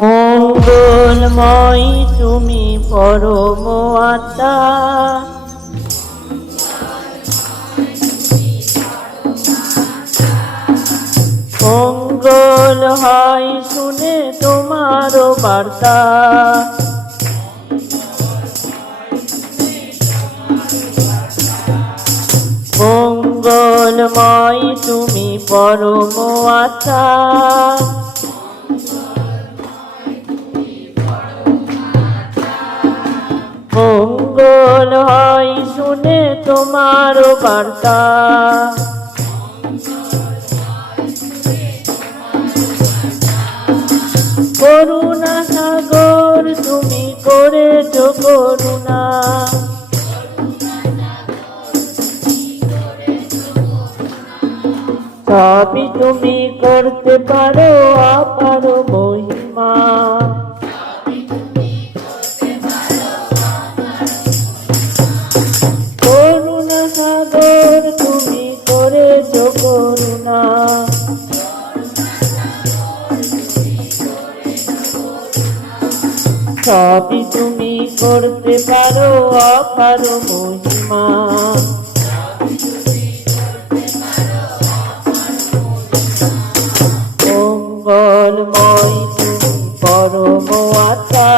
মঙ্গলময় তুমি পরম আত্মা, মঙ্গল হয় শুনে তোমার বার্তা, মঙ্গলময় তুমি পরম আত্মা, মঙ্গল হয় শুনে তোমার বার্তা, করুণা সাগর তুমি করেছ করুণা, সবই তুমি করতে পারো অপার মহিমা, করুণা সাগর তুমি করেছ করুণা, সবই তুমি করতে পারো অপার মহিমা, মঙ্গলময় তুমি পরম আত্মা,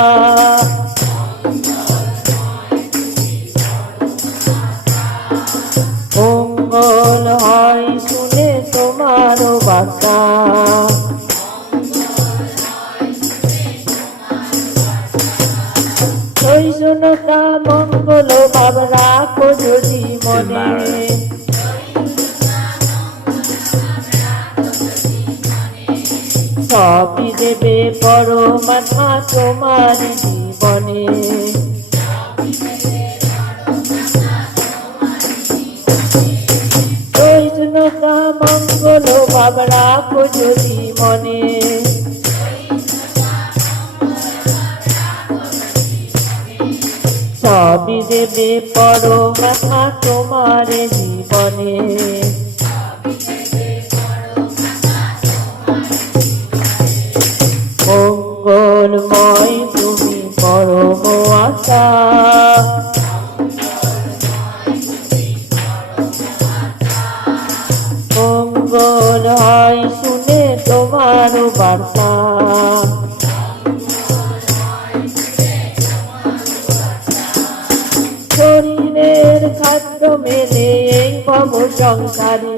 মঙ্গল হয় শুনে তোমার বার্তা, সহিষ্ণুতা মঙ্গল ভাব রাখো যদি মনে, সবই দেবে পরমাত্মা তোমার জীবনে, সহিষ্ণুতা মঙ্গল ভাব রাখো যদি মনে, সবই দেবে পরমাত্মা তোমার জীবনে, মঙ্গলময় তুমি পরম আত্মা, মঙ্গল হয় শুনে তোমার বার্তা, শরীরের খাদ্য মেলে এই ভব সংসারে,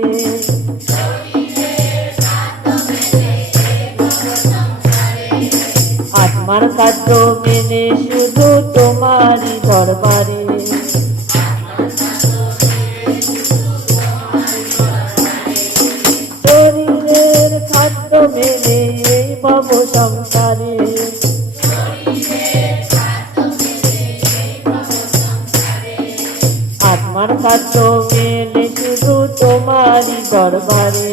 আত্মার খাদ্য মেলে শুধু তোমারই দরবারে, শরীরের খাদ্য মেলে এই ভব সংসারে, আত্মার খাদ্য মেলে শুধু তোমারই দরবারে,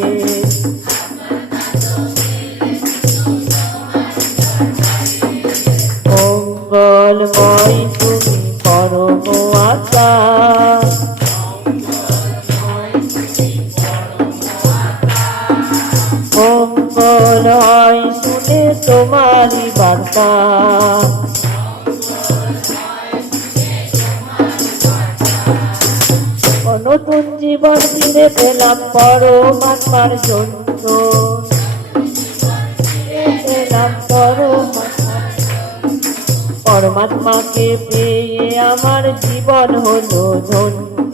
মঙ্গলময় তুমি পরম আত্মা, মঙ্গল হয় শুনে তোমারই বার্তা, নতুন জীবন ফিরে পেলাম পরমাত্মার জন্য, পেলাম পরমাত্মাকে পেয়ে আমার জীবন হলো ধন্য,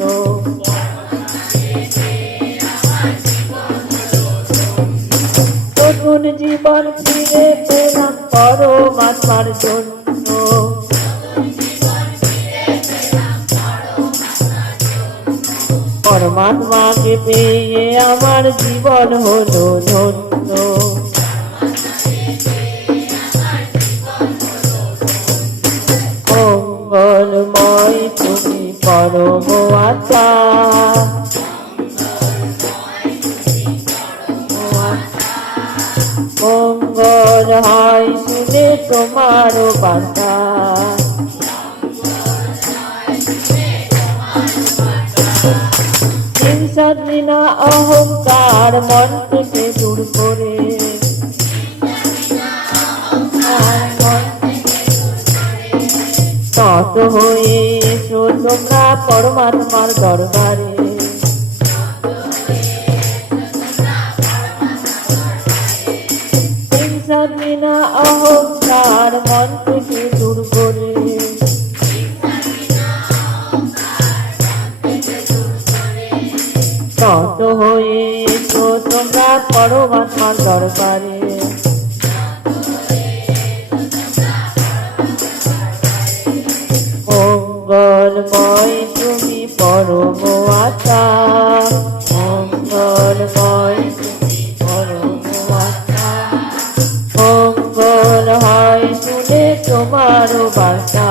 নতুন জীবন ফিরে পেলাম পরমাত্মার জন্য, পরমাত্মাকে পেয়ে আমার জীবন হলো ধন্য, মঙ্গলময় তুমি পরম আত্মা, মঙ্গল হয় শুনে তোমার বার্তা, হিংসার ঘৃণা অহংকার মন থেকে দূর করে নত হয়ে এসো তোমরা পরমাত্মার দরবারে হিংসা ঘৃণা অহংকার মন থেকে দূর করে নত হয়ে এসো তোমরা পরমাত্মার দরবারে মঙ্গলময় তুমি পরম আত্মা মঙ্গলময় তুমি পরম আত্মা মঙ্গল হয় শুনে তোমার বার্তা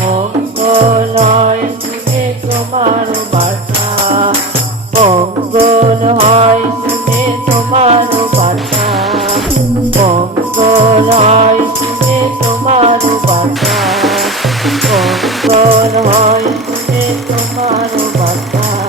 মঙ্গল হয় শুনে তোমার বার্তা মঙ্গল হয় শুনে তোমার বার্তা মঙ্গল হয় শুনে তোমার বার্তা মঙ্গল হয় শুনে তোমার বার্তা